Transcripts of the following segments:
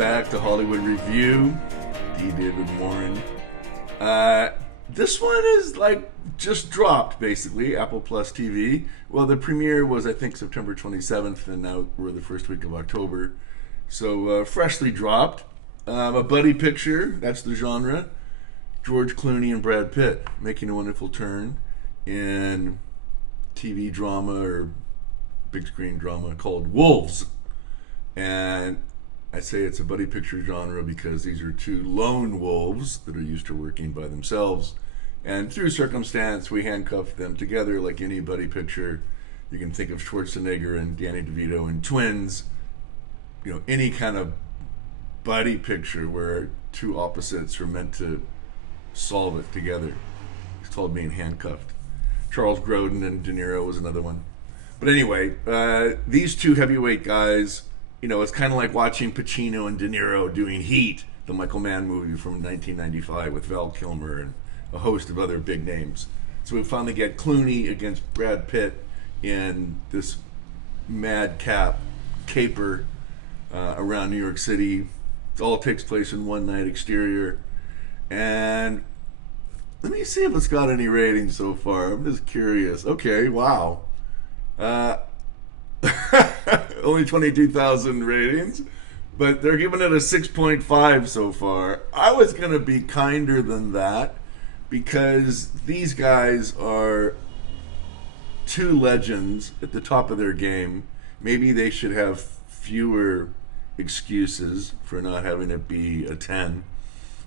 back to Hollywood Review. D. David Morin. This one is like just dropped, basically, Apple Plus TV. Well, the premiere was, I think, September 27th, and now we're the first week of October. So, freshly dropped. A buddy picture, that's the genre. George Clooney and Brad Pitt making a wonderful turn in TV drama or big screen drama called WOLFS. And I say it's a buddy picture genre because these are two lone wolves that are used to working by themselves. And through circumstance, we handcuffed them together like any buddy picture. You can think of Schwarzenegger and Danny DeVito and Twins. You know, any kind of buddy picture where two opposites are meant to solve it together. It's called being handcuffed. Charles Grodin and De Niro was another one. But anyway, these two heavyweight guys, you know, it's kind of like watching Pacino and De Niro doing Heat, the Michael Mann movie from 1995 with Val Kilmer and a host of other big names. So we finally get Clooney against Brad Pitt in this madcap caper around New York City. It all takes place in one night exterior. And let me see if it's got any ratings so far. I'm just curious. Okay, wow. Only 22,000 ratings, but they're giving it a 6.5 so far. I was going to be kinder than that because these guys are two legends at the top of their game. Maybe they should have fewer excuses for not having it be a 10.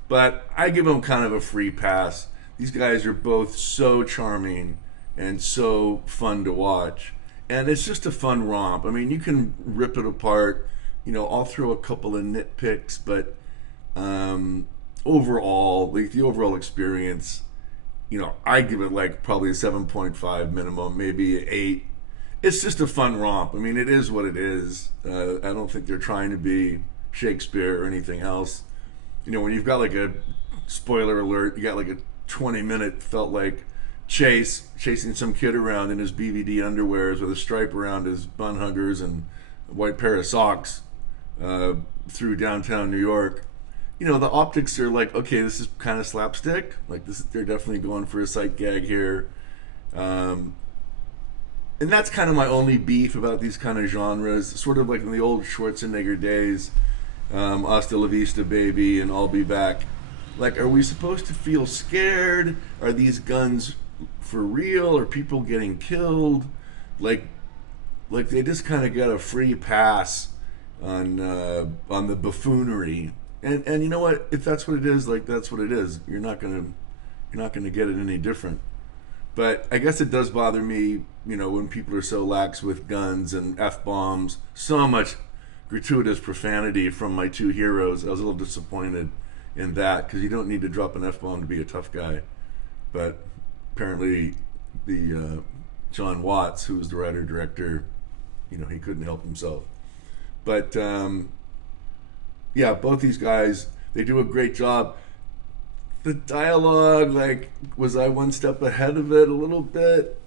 But I give them kind of a free pass. These guys are both so charming and so fun to watch. And it's just a fun romp. I mean, you can rip it apart. You know, I'll throw a couple of nitpicks, but overall, like the overall experience, you know, I give it like probably a 7.5 minimum, maybe an 8. It's just a fun romp. I mean, it is what it is. I don't think they're trying to be Shakespeare or anything else. You know, when you've got like a spoiler alert, you got like a 20-minute felt like chasing some kid around in his BVD underwears with a stripe around his bun huggers and a white pair of socks through downtown New York. You know, the optics are like, okay, this is kind of slapstick. Like they're definitely going for a sight gag here. And that's kind of my only beef about these kind of genres. Sort of like in the old Schwarzenegger days, Hasta La Vista Baby and I'll Be Back. Like, are we supposed to feel scared? Are these guns for real? Are people getting killed? Like they just kind of got a free pass on the buffoonery. And you know what? If that's what it is, like that's what it is. You're not gonna get it any different. But I guess it does bother me, you know, when people are so lax with guns and F-bombs. So much gratuitous profanity from my two heroes. I was a little disappointed in that because you don't need to drop an F-bomb to be a tough guy. But apparently the John Watts, who was the writer-director, you know, he couldn't help himself. But yeah, both these guys, they do a great job. The dialogue, like, was I one step ahead of it a little bit?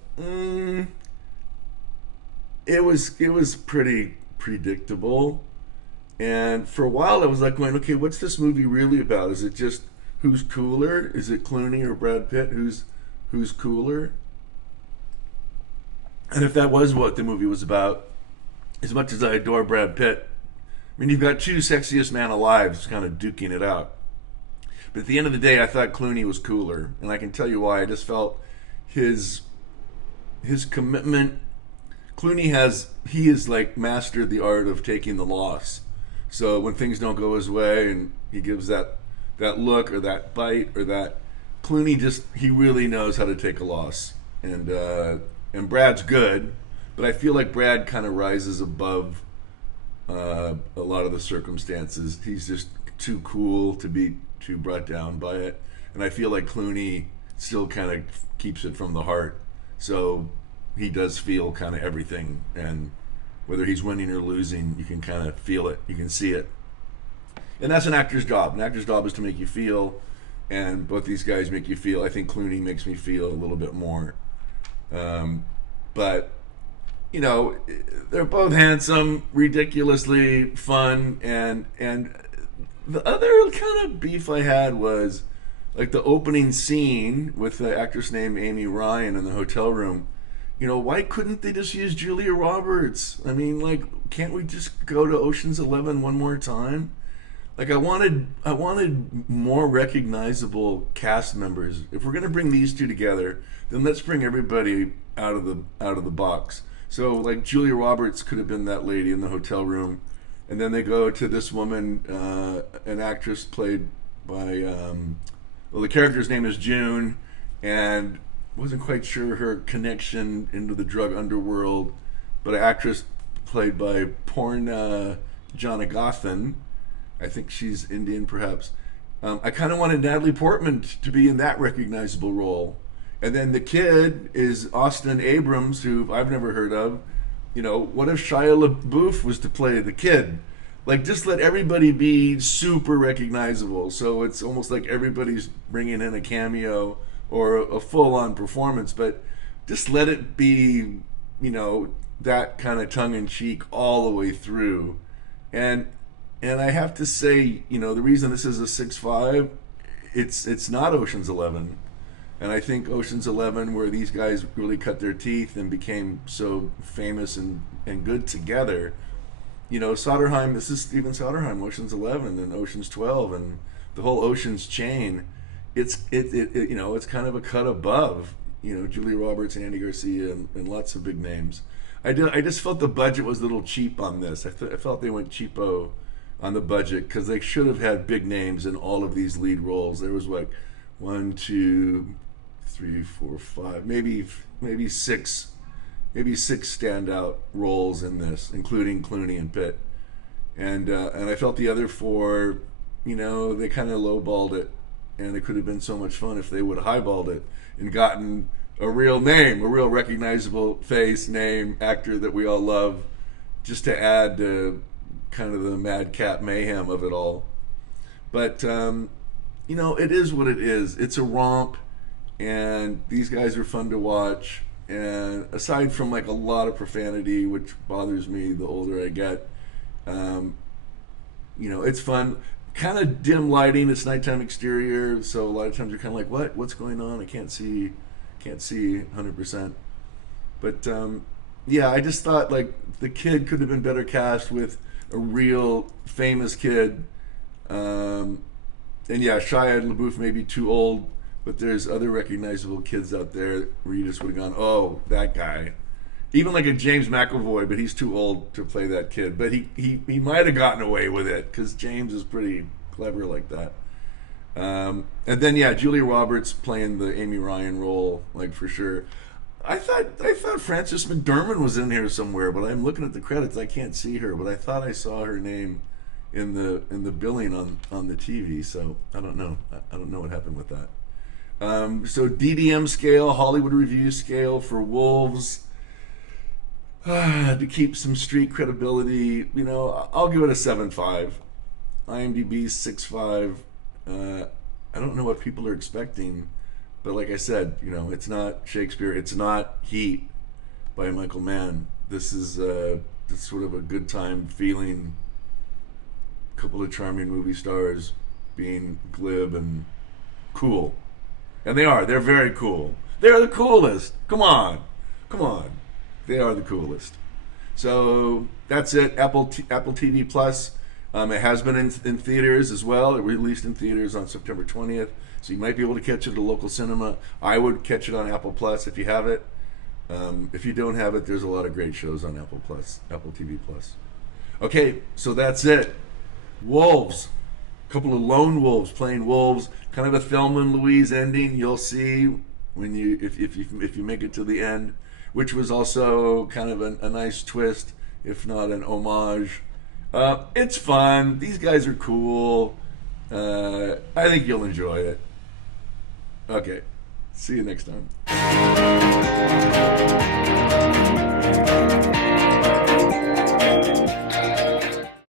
It was pretty predictable. And for a while I was like going, okay, what's this movie really about? Is it just who's cooler? Is it Clooney or Brad Pitt who's cooler? And if that was what the movie was about, as much as I adore Brad Pitt, I mean, you've got two sexiest man alive kind of duking it out. But at the end of the day, I thought Clooney was cooler. And I can tell you why. I just felt his commitment. Clooney has like mastered the art of taking the loss. So when things don't go his way and he gives that look or that bite or that, Clooney he really knows how to take a loss. And Brad's good, but I feel like Brad kind of rises above a lot of the circumstances. He's just too cool to be too brought down by it. And I feel like Clooney still kind of keeps it from the heart. So he does feel kind of everything. And whether he's winning or losing, you can kind of feel it. You can see it. And that's an actor's job. An actor's job is to make you feel. And both these guys make you feel. I think Clooney makes me feel a little bit more. But, you know, they're both handsome, ridiculously fun, and The other kind of beef I had was like the opening scene with the actress named Amy Ryan in the hotel room. Why couldn't they just use Julia Roberts? I mean, like, can't we just go to Ocean's 11 one more time? Like, I wanted more recognizable cast members. If we're gonna bring these two together, then let's bring everybody out of the box. So, like, Julia Roberts could have been that lady in the hotel room, and then they go to this woman, an actress played by, well, the character's name is June, and wasn't quite sure her connection into the drug underworld, but an actress played by Porna Janagathan. I think she's Indian, perhaps. I kind of wanted Natalie Portman to be in that recognizable role. And then the kid is Austin Abrams, who I've never heard of. What if Shia LaBeouf was to play the kid? Like, just let everybody be super recognizable. So it's almost like everybody's bringing in a cameo or a full-on performance, but just let it be, that kind of tongue-in-cheek all the way through. And I have to say, the reason this is a 6.5, it's not Ocean's 11. And I think Ocean's 11, where these guys really cut their teeth and became so famous and good together. Soderheim, this is Steven Soderheim, Ocean's 11 and Ocean's 12 and the whole Ocean's chain. It's kind of a cut above, Julia Roberts and Andy Garcia and lots of big names. I just felt the budget was a little cheap on this. I felt they went cheapo on the budget because they should have had big names in all of these lead roles. There was like 1, 2, 3, 4, 5, maybe six standout roles in this, including Clooney and Pitt. And I felt the other four, they kind of lowballed it, and it could have been so much fun if they would have highballed it and gotten a real name, a real recognizable face, name, actor that we all love, just to add to kind of the madcap mayhem of it all. But it is what it is. It's a romp, and these guys are fun to watch. And aside from like a lot of profanity, which bothers me the older I get, it's fun. Kind of dim lighting. It's nighttime exterior, so a lot of times you're kind of like, what's going on? I can't see 100%. But yeah, I just thought like the kid could have been better cast with a real famous kid. And yeah, Shia LaBeouf may be too old, but there's other recognizable kids out there where you just would have gone, oh, that guy. Even like a James McAvoy, but he's too old to play that kid. But he might have gotten away with it because James is pretty clever like that. And then yeah, Julia Roberts playing the Amy Ryan role, like for sure. I thought Frances McDormand was in here somewhere, but I'm looking at the credits. I can't see her, but I thought I saw her name in the billing on the TV. So I don't know. I don't know what happened with that. So DDM scale, Hollywood Review scale for Wolves. To keep some street credibility, I'll give it a 7.5. IMDb 6.5. I don't know what people are expecting, but like I said, it's not Shakespeare. It's not Heat by Michael Mann. This is sort of a good time feeling. Couple of charming movie stars being glib and cool. And they are. They're very cool. They're the coolest. Come on. They are the coolest. So that's it. Apple TV Plus. It has been in theaters as well. It released in theaters on September 20th. So you might be able to catch it at a local cinema. I would catch it on Apple Plus if you have it. If you don't have it, there's a lot of great shows on Apple TV Plus. Okay, so that's it. Wolves. A couple of lone wolves playing wolves. Kind of a Thelma and Louise ending. You'll see when if you make it to the end, which was also kind of a nice twist, if not an homage. It's fun. These guys are cool. I think you'll enjoy it. Okay. See you next time.